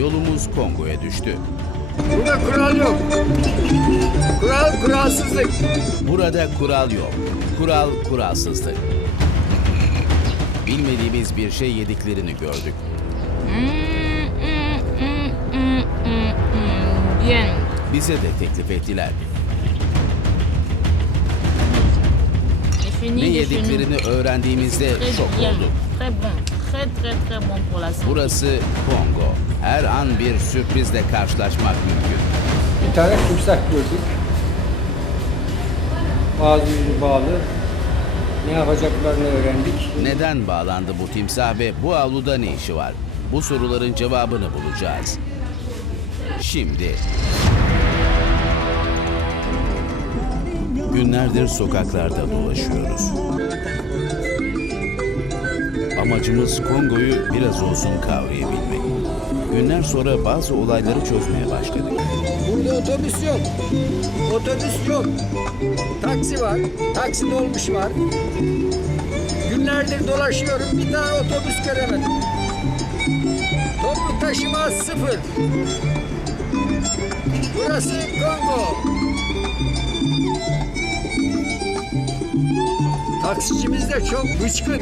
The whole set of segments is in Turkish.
yolumuz Kongo'ya düştü. Burada kural yok. Kural kuralsızlık. Burada kural yok. Kural kuralsızlık. Bilmediğimiz bir şey yediklerini gördük. Bien. Bize de teklif ettiler. Ne yediklerini öğrendiğimizde şok olduk. Très bon. Très très très bon pour la santé. Burası Kongo. Her an bir sürprizle karşılaşmak mümkün. Bir tane timsah gördük. Ağzı yüzü bağlı. Ne yapacaklarını öğrendik. Neden bağlandı bu timsah ve bu avluda ne işi var? Bu soruların cevabını bulacağız. Şimdi. Günlerdir sokaklarda dolaşıyoruz. Amacımız Kongo'yu biraz olsun kavrayabilmek. Günler sonra bazı olayları çözmeye başladık. Burada otobüs yok. Otobüs yok. Taksi var. Taksi dolmuş var. Günlerdir dolaşıyorum. Bir tane otobüs göremedim. Toplu taşıma sıfır. Burası Kongo. Taksicimiz de çok bıçkın.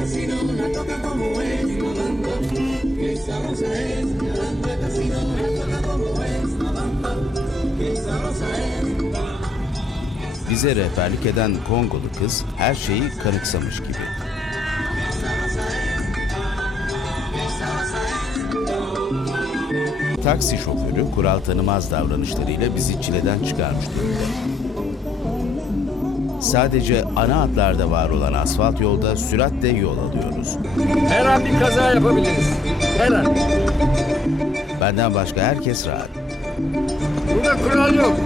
Bize rehberlik eden Kongolu kız her şeyi kanıksamış gibi. Taksi şoförü kural tanımaz davranışlarıyla bizi çileden çıkarmış durumda. Sadece ana hatlarda var olan asfalt yolda süratle yol alıyoruz. Her an bir kaza yapabiliriz. Her an. Benden başka herkes rahat. Burada kural yok.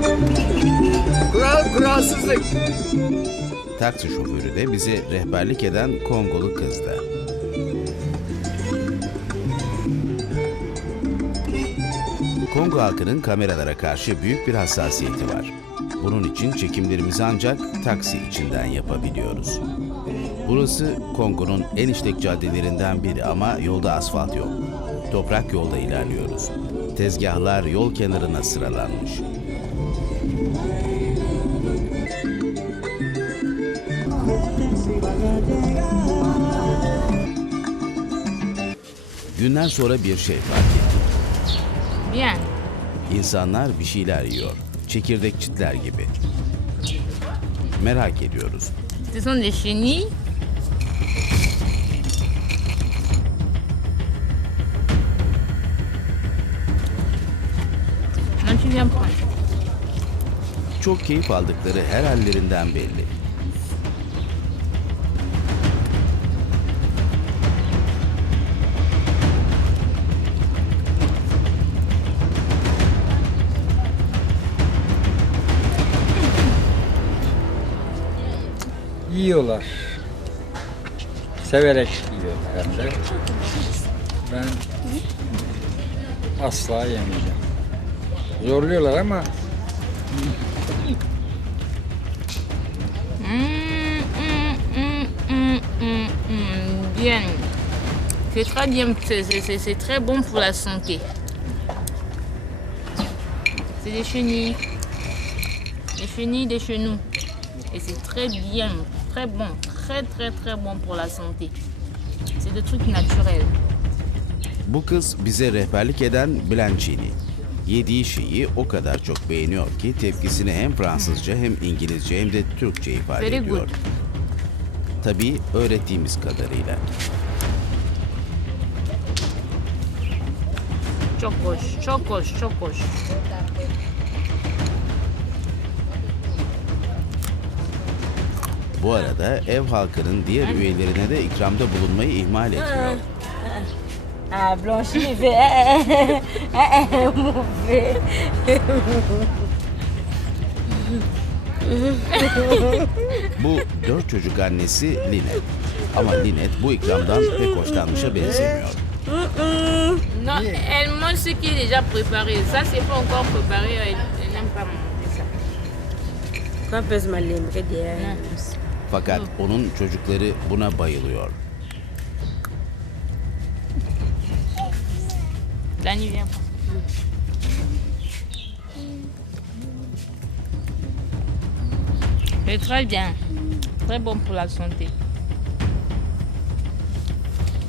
Kural kuralsızlık. Taksi şoförü de bize rehberlik eden Kongolu kızdı. Kongo halkının kameralara karşı büyük bir hassasiyeti var. Bunun için çekimlerimizi ancak taksi içinden yapabiliyoruz. Burası Kongo'nun en işlek caddelerinden biri ama yolda asfalt yok. Toprak yolda ilerliyoruz. Tezgahlar yol kenarına sıralanmış. Günler sonra bir şey fark ettik. Bien. İnsanlar bir şeyler yiyor. Çekirdek çitler gibi. Merak ediyoruz. Ce sont des chenilles. Non, tu viens prendre. Çok keyif aldıkları her hallerinden belli. Yiyorlar. Severek yiyorlar hem de. Ben asla yemeyeceğim. Zorluyorlar ama. Bien. C'est très bien, c'est très bon pour la santé. C'est des chenilles. Des chenilles, des chenous. Et c'est très bien, très bon, très très très bon pour la santé. C'est des trucs naturels. Bu kız bize rehberlik eden Blanchini. Yediği şeyi o kadar çok beğeniyor ki tepkisini hem Fransızca hem İngilizce hem de Türkçe ifade Very ediyor. good. Tabii öğrettiğimiz kadarıyla. Çok hoş, çok hoş, çok hoş. Bu arada ev halkının diğer üyelerine de ikramda bulunmayı ihmal etmiyor. Ah, eh, eh, eh, eh, mauvais. Bu dört çocuk annesi Linet. Ama Linet bu ikramdan pek hoşlanmışa benzemiyor. Non, elle mange ce qui est déjà préparé. Ça, c'est pas encore préparé. Elle, elle n'aime pas manger ça. Quand pèse ma lembre derrière. Fakat onun çocukları buna bayılıyor. C'est très bien. Très bon pour la santé.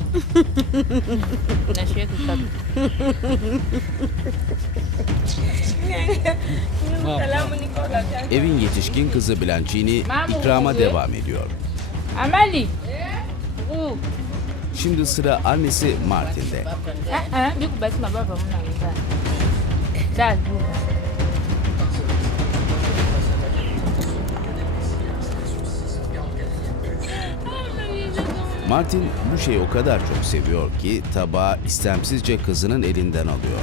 Evin yetişkin kızı Blanchini ikrama devam ediyor. Amalie Où Şimdi sıra annesi Martin'de. Ah, ah, Martin bu şeyi o kadar çok seviyor ki tabağı istemsizce kızının elinden alıyor.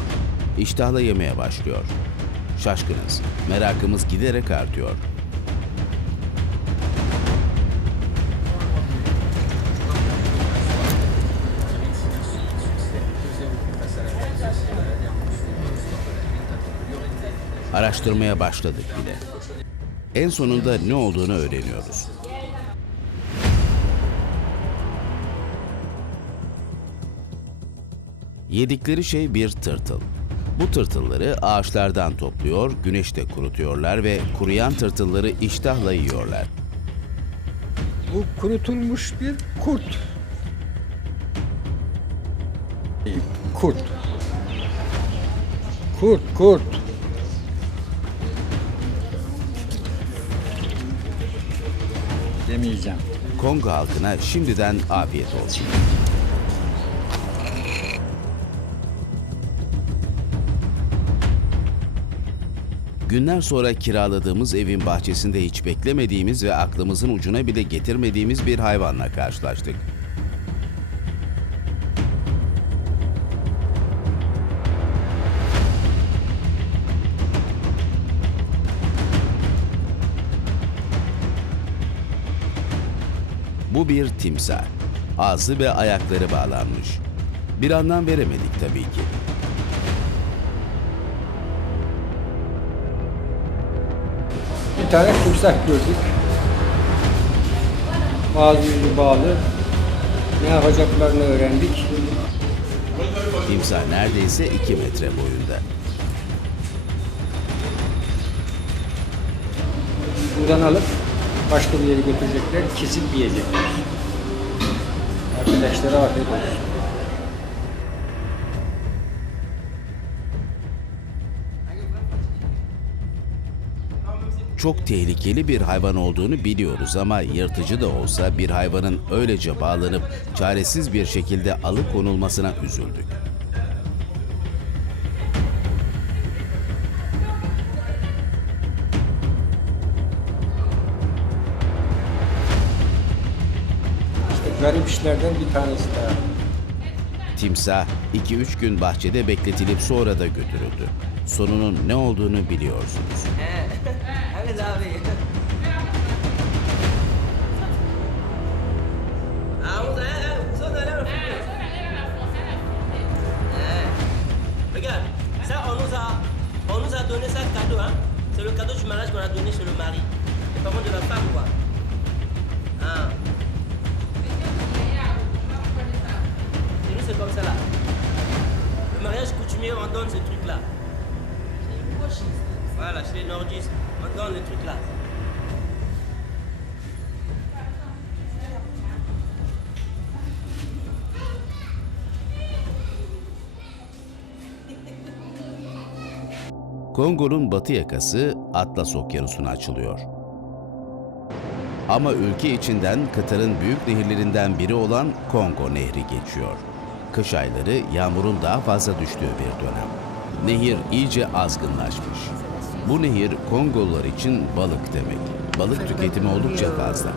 İştahla yemeye başlıyor. Şaşkınız. Merakımız giderek artıyor. Araştırmaya başladık bile. En sonunda ne olduğunu öğreniyoruz. Yedikleri şey bir tırtıl. Bu tırtılları ağaçlardan topluyor, güneşte kurutuyorlar ve kuruyan tırtılları iştahla yiyorlar. Bu kurutulmuş bir kurt. Kurt. Kurt, kurt. Demeyeceğim. Kongo halkına şimdiden afiyet olsun. Günler sonra kiraladığımız evin bahçesinde hiç beklemediğimiz ve aklımızın ucuna bile getirmediğimiz bir hayvanla karşılaştık. Bu bir timsah. Ağzı ve ayakları bağlanmış. Bir anlam veremedik tabii ki. Bir tane timsah gördük. Bazı yüzü bağlı. Ne yapacaklarını öğrendik. Timsah neredeyse 2 metre boyunda. Buradan alıp başka bir yere götürecekler, kesip yiyecekler. Arkadaşlara afiyet olsun. Çok tehlikeli bir hayvan olduğunu biliyoruz ama yırtıcı da olsa bir hayvanın öylece bağlanıp çaresiz bir şekilde alıkonulmasına üzüldük. İşte garip işlerden bir tanesi daha. Timsah 2-3 gün bahçede bekletilip sonra da götürüldü. Sonunun ne olduğunu biliyorsunuz. Ah, on a, vous en allez un film. Eh. Regarde, ça on nous a, on nous a donné ça cadeau, hein. C'est le cadeau du mariage qu'on a donné chez le mari. Et pas de la femme, quoi. Ah. Et nous c'est comme ça là. Le mariage coutumier, on donne ce truc là. Voilà, chez les nordistes, donne le truc là. Kongo'nun batı yakası Atlas Okyanusu'na açılıyor. Ama ülke içinden kıtanın büyük nehirlerinden biri olan Kongo Nehri geçiyor. Kış ayları yağmurun daha fazla düştüğü bir dönem. Nehir iyice azgınlaşmış. Bu nehir Kongolular için balık demek. Balık tüketimi oldukça fazla.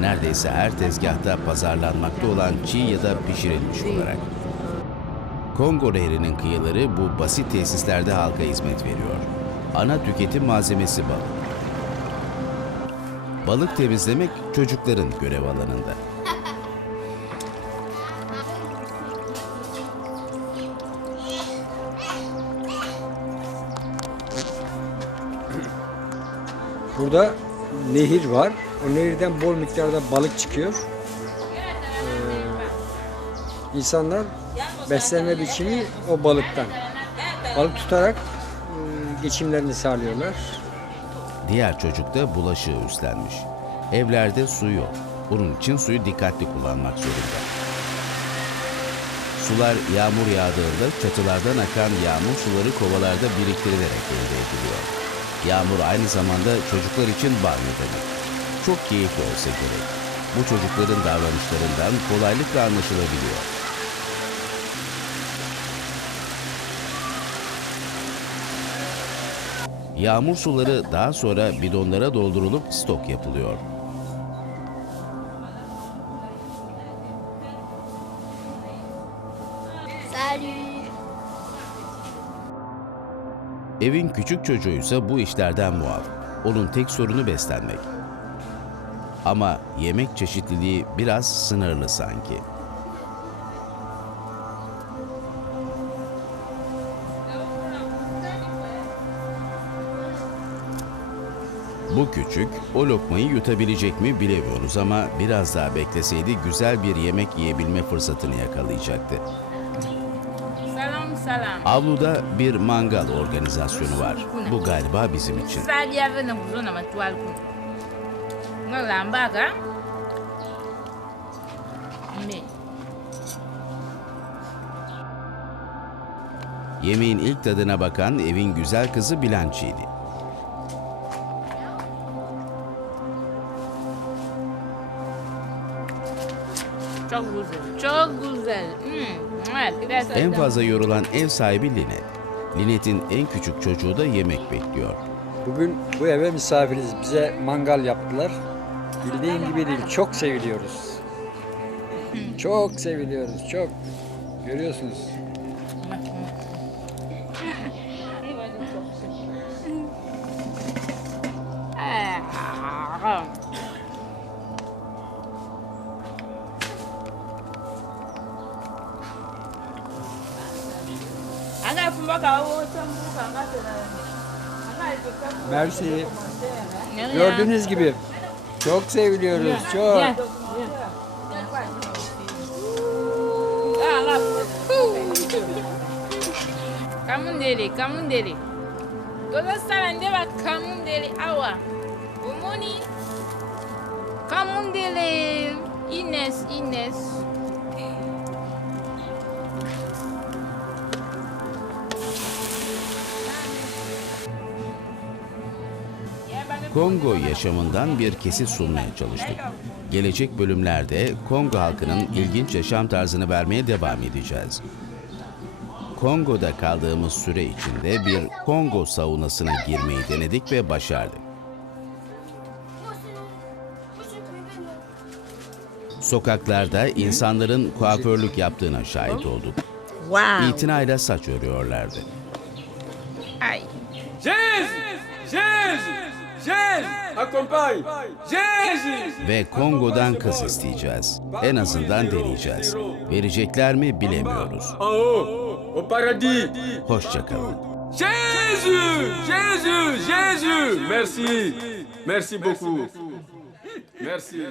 Neredeyse her tezgahta pazarlanmakta olan çiğ ya da pişirilmiş olarak. Kongo Nehri'nin kıyıları bu basit tesislerde halka hizmet veriyor. Ana tüketim malzemesi balık. Balık temizlemek çocukların görev alanında. Burada nehir var. O nehirden bol miktarda balık çıkıyor. Ee, insanlar beslenme biçimi o balıktan. Balık tutarak e, geçimlerini sağlıyorlar. Diğer çocuk da bulaşığı üstlenmiş. Evlerde su yok. Bunun için suyu dikkatli kullanmak zorunda. Sular yağmur yağdığında çatılardan akan yağmur suları kovalarda biriktirilerek elde ediliyor. Yağmur aynı zamanda çocuklar için banyo demek. Çok keyifli olsa gerek. Bu çocukların davranışlarından kolaylıkla anlaşılabiliyor. Yağmur suları daha sonra bidonlara doldurulup stok yapılıyor. Salut Evin küçük çocuğuysa bu işlerden muaf. Onun tek sorunu beslenmek. Ama yemek çeşitliliği biraz sınırlı sanki. Bu küçük o lokmayı yutabilecek mi bilemiyoruz ama biraz daha bekleseydi güzel bir yemek yiyebilme fırsatını yakalayacaktı. Avluda bir mangal organizasyonu var. Bu galiba bizim için. Mbe. Yemeğin ilk tadına bakan evin güzel kızı Bilançiydi. Çok güzel. Çok güzel. Hmm. En fazla yorulan ev sahibi Linet. Linet'in en küçük çocuğu da yemek bekliyor. Bugün bu eve misafiriz. Bize mangal yaptılar. Bildiğin gibi değil. Çok seviliyoruz. Çok seviliyoruz. Çok. Görüyorsunuz. Mersi. Gördüğünüz gibi. Çok seviliyoruz. Çok. kamundele kamundele tozosala nde bakamundele awa omoni kamundele ines ines Kongo yaşamından bir kesit sunmaya çalıştık. Gelecek bölümlerde Kongo halkının ilginç yaşam tarzını vermeye devam edeceğiz. Kongo'da kaldığımız süre içinde bir Kongo saunasına girmeyi denedik ve başardık. Sokaklarda insanların kuaförlük yaptığına şahit olduk. Wow. İtinayla saç örüyorlardı. ay Accompagne Jésus Ve Kongo'dan kız isteyeceğiz. En azından deneyeceğiz. Verecekler mi bilemiyoruz. Hoşçakalın. Jésus Jésus Jésus Merci Merci beaucoup Merci